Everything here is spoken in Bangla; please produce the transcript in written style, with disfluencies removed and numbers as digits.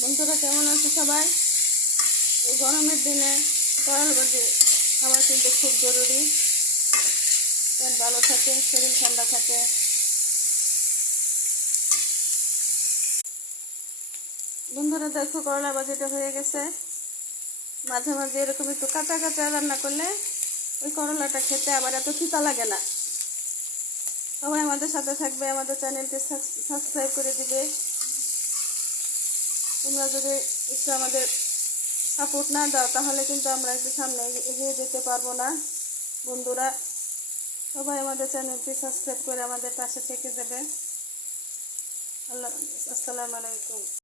বন্ধুরা কেমন আছে সবাই? এই গরমের দিনে করলা ভাজি খাওয়া কিন্তু খুব জরুরি। পেট ভালো থাকে, শরীর ঠান্ডা থাকে। বন্ধুরা দেখো, করলা ভাজিটা হয়ে গেছে। মাঝে মাঝে এরকম একটু কাঁচা কাঁচা রান্না করলে ওই করলাটা খেতে আবার এত তিতা লাগে না। সবাই আমাদের সাথে থাকবে, আমাদের চ্যানেলটি সাবস্ক্রাইব করে দিবে। তোমরা যদি একটু আমাদের সাপোর্ট না দাও তাহলে কিন্তু আমরা একটু সামনে এগিয়ে যেতে পারবো না। বন্ধুরা সবাই আমাদের চ্যানেলটি সাবস্ক্রাইব করে আমাদের পাশে থেকে যাবে। আল্লাহ, আসসালামু আলাইকুম।